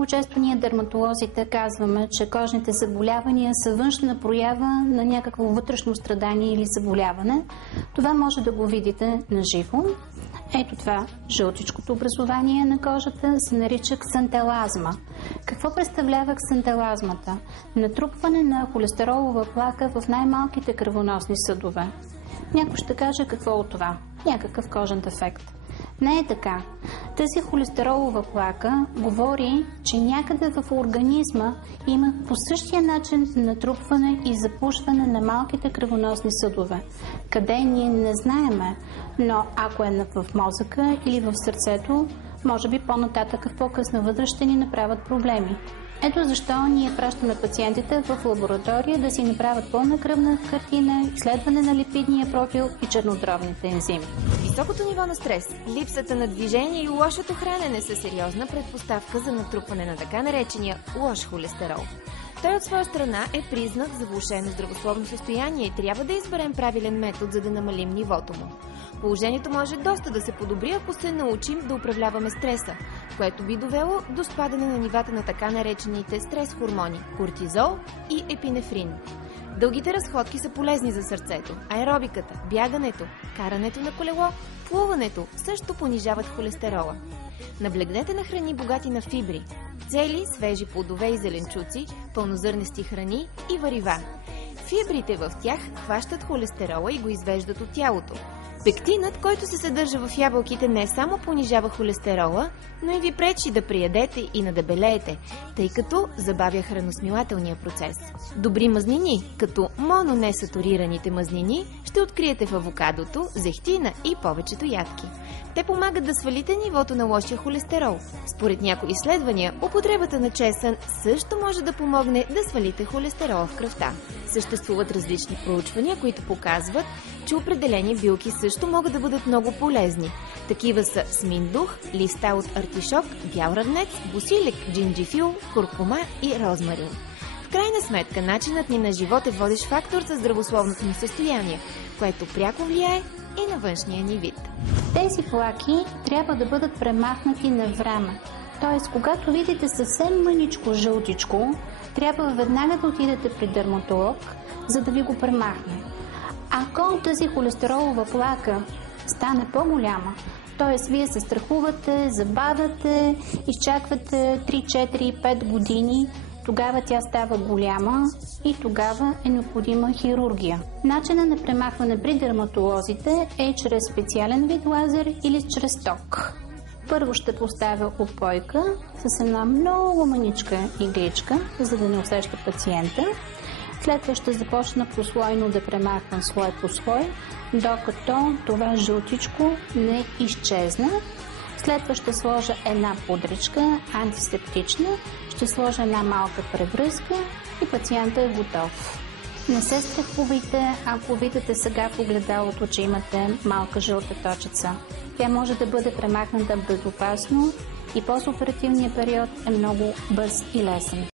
Много често ние дерматолозите казваме, че кожните заболявания са външна проява на някакво вътрешно страдание или заболяване. Това може да го видите на живо. Ето това жълтичкото образование на кожата се нарича ксантелазма. Какво представлява ксантелазмата? Натрупване на холестеролова плака в най-малките кръвоносни съдове. Някой ще каже какво от това? Някакъв кожен дефект. Не е така. Тази холестеролова плака говори, че някъде в организма има по същия начин натрупване и запушване на малките кръвоносни съдове. Къде ние не знаеме, но ако е в мозъка или в сърцето, може би по-нататък в по-късна възраст ще ни направят проблеми. Ето защо ние пращаме пациентите в лаборатория да си направят пълна кръвна картина, изследване на липидния профил и чернодробните ензими. Високото ниво на стрес, липсата на движение и лошото хранене са сериозна предпоставка за натрупване на така наречения лош холестерол. Той от своя страна е признак за влошено здравословно състояние и трябва да изберем правилен метод, за да намалим нивото му. Положението може доста да се подобри, ако се научим да управляваме стреса, което би довело до спадане на нивата на така наречените стрес хормони – кортизол и епинефрин. Дългите разходки са полезни за сърцето. Аеробиката, бягането, карането на колело, плуването също понижават холестерола. Наблегнете на храни богати на фибри, цели, свежи плодове и зеленчуци, пълнозърнести храни и варива. Фибрите в тях хващат холестерола и го извеждат от тялото. Пектинът, който се съдържа в ябълките, не само понижава холестерола, но и ви пречи да приядете и надебелеете, тъй като забавя храносмилателния процес. Добри мазнини, като мононесатурираните мазнини, ще откриете в авокадото, зехтина и повечето ядки. Те помагат да свалите нивото на лошия холестерол. Според някои изследвания, употребата на чесън също може да помогне да свалите холестерола в кръвта. Съществуват различни проучвания, които показват, че определени билки също могат да бъдат много полезни. Такива са сминдух, листа от артишок, бял ръднец, босилик, джинджифил, куркума и розмарин. В крайна сметка, начинът ни на живот е водещ фактор за здравословното ни състояние, което пряко влияе и на външния ни вид. Тези плаки трябва да бъдат премахнати на време. Тоест, когато видите съвсем мъничко жълтичко, трябва веднага да отидете при дерматолог, за да ви го премахне. Ако тази холестеролова плака стане по-голяма, т.е. вие се страхувате, забавяте, изчаквате 3, 4, 5 години, тогава тя става голяма и тогава е необходима хирургия. Начинът на премахване при дерматолозите е чрез специален вид лазер или чрез ток. Първо ще поставя опойка с една много маничка игличка, за да не усеща пациента. След това ще започна послойно да премахвам слой по слой, докато това жълтичко не изчезне. След това ще сложа една пудричка, антисептична, ще сложа една малка превръзка и пациентът е готов. Не се страхувайте, ако видите сега в огледалото, че имате малка жълта точица. Тя може да бъде премахната безопасно и постоперативният период е много бърз и лесен.